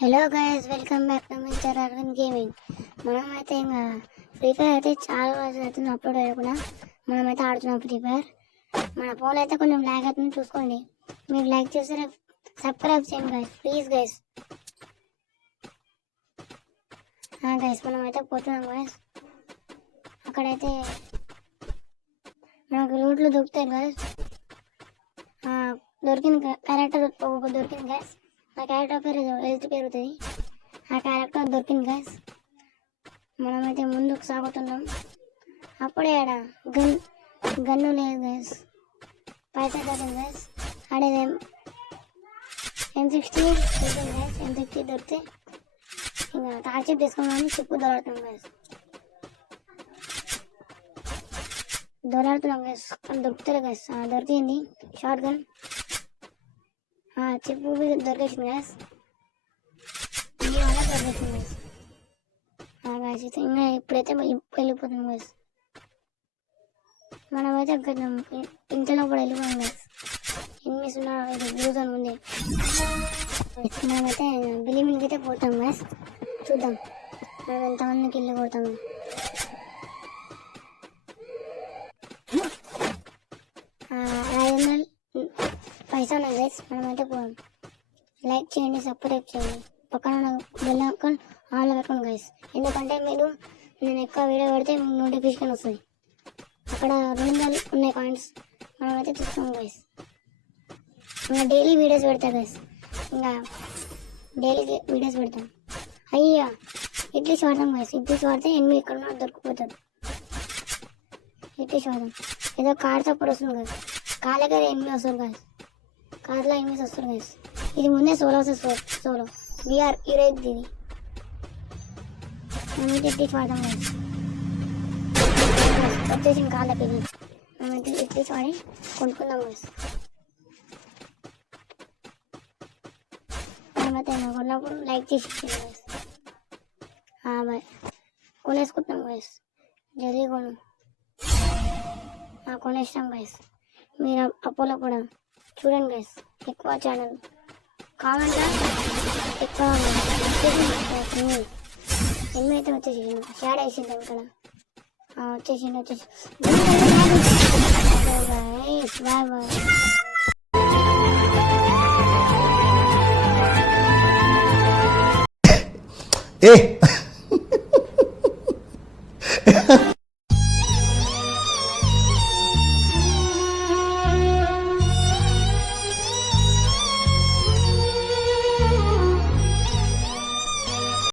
Hello guys, welcome back to mister Arvind gaming. మనమైతే ఇంకా free fire అయితే చాలా రోజులు అవుతుంది అప్లోడ్ అయ్యకుండా. మనమైతే ఆడుతున్నాం ఫ్రీ ఫైర్. మన ఫోన్ అయితే కొంచెం ల్యాగ్ అవుతుంది, చూసుకోండి. మీరు లైక్ చేస్తే సబ్స్క్రైబ్ చేయండి గైస్, ప్లీజ్ గైస్. గైస్ మనమైతే పోతున్నాం గైస్. అక్కడైతే మనకు రూట్లు దొరుకుతాయి గైస్. దొరికింది క్యారెక్టర్ దొరికింది గైస్. ఆ క్యారెక్టర్ పేరు హెల్త్ పెరుగుతుంది. ఆ క్యారెక్టర్ దొరికింది గైస్. మనమైతే ముందుకు సాగుతున్నాం. అప్పుడే ఆడ గన్ను లేదు గైస్. పైసా దొరికింది గైస్. ఆడేది M60 దొరికింది గైస్. M60 దొరికితే ఇంకా టార్చెప్ తీసుకున్నామని చిప్పు దొరుకుతున్నాం గైస్. దొరుకుతున్నాం గైస్, దొరుకుతుంది గైస్. దొరికింది షార్ట్ గన్. చిప్పు దొరికేసింది గైస్. దొరికేసింది గైస్. గైస్ అయితే ఇంకా ఇప్పుడైతే వెళ్ళిపోతున్నాం గైస్. మనమైతే ఇంట్లో కూడా వెళ్ళిపోయాం గైస్. ఎనిమిస్ ఉన్న బ్లూజన్ ఉంది. మనమైతే బిలిమిన్కి అయితే పోతాం గైస్. చూద్దాం మనం ఎంతమందికి వెళ్ళి కొడతాము. పైసా ఉన్నాయి గైస్. మనమైతే పోదాం. లైక్ చేయండి, సబ్స్క్రైబ్ చేయండి, పక్కన బెల్ ఐకాన్ ఆన్లో పెట్టుకోండి గైస్. ఎందుకంటే మీరు నేను ఎక్కువ వీడియో పెడితే మీకు నోటిఫికేషన్ వస్తుంది. అక్కడ 200 ఉన్నాయి కాయిన్స్. మనమైతే చూస్తాం గైస్. ఇంకా డైలీ వీడియోస్ పెడతా గైస్. ఇంకా డైలీ వీడియోస్ పెడతాం. అయ్యా ఇడ్లీ వాడతాం గైస్. ఇడ్లీ వాడితే ఎనిమిది ఇక్కడ దొరికిపోతుంది. ఇడ్లీ వాడదాం. ఏదో కార్ చప్పుడు వస్తుంది గైస్. కాలే కదా ఎనిమిది వస్తుంది గైస్. కార్లో ఎనిమిది వస్తుంది గైస్. ఇది ముందే సోలో వస్తుంది. సోలో విఆర్ ఈరోజు ఇది మనమైతే ఇడ్లీ వాడదాం గైస్. వచ్చేసి కాళ్ళకి ఇది మనమైతే ఇడ్లీ వాడి కొనుక్కుందాం గైస్. మనమైతే కొన్నప్పుడు లైక్ చేసి గైస్. బాయ్. కొనేసుకుంటున్నాం గైస్. జల్దీ కొనేస్తాం గైస్. మీరు అపోలో కూడా చూడండి గైస్. ఎక్కువ ఛానల్ కామెంట్ ఎక్కువ ఎన్ని అయితే వచ్చేసిండు. షాడ్ వేసిండు ఇక్కడ. వచ్చేసిండు. Bye bye.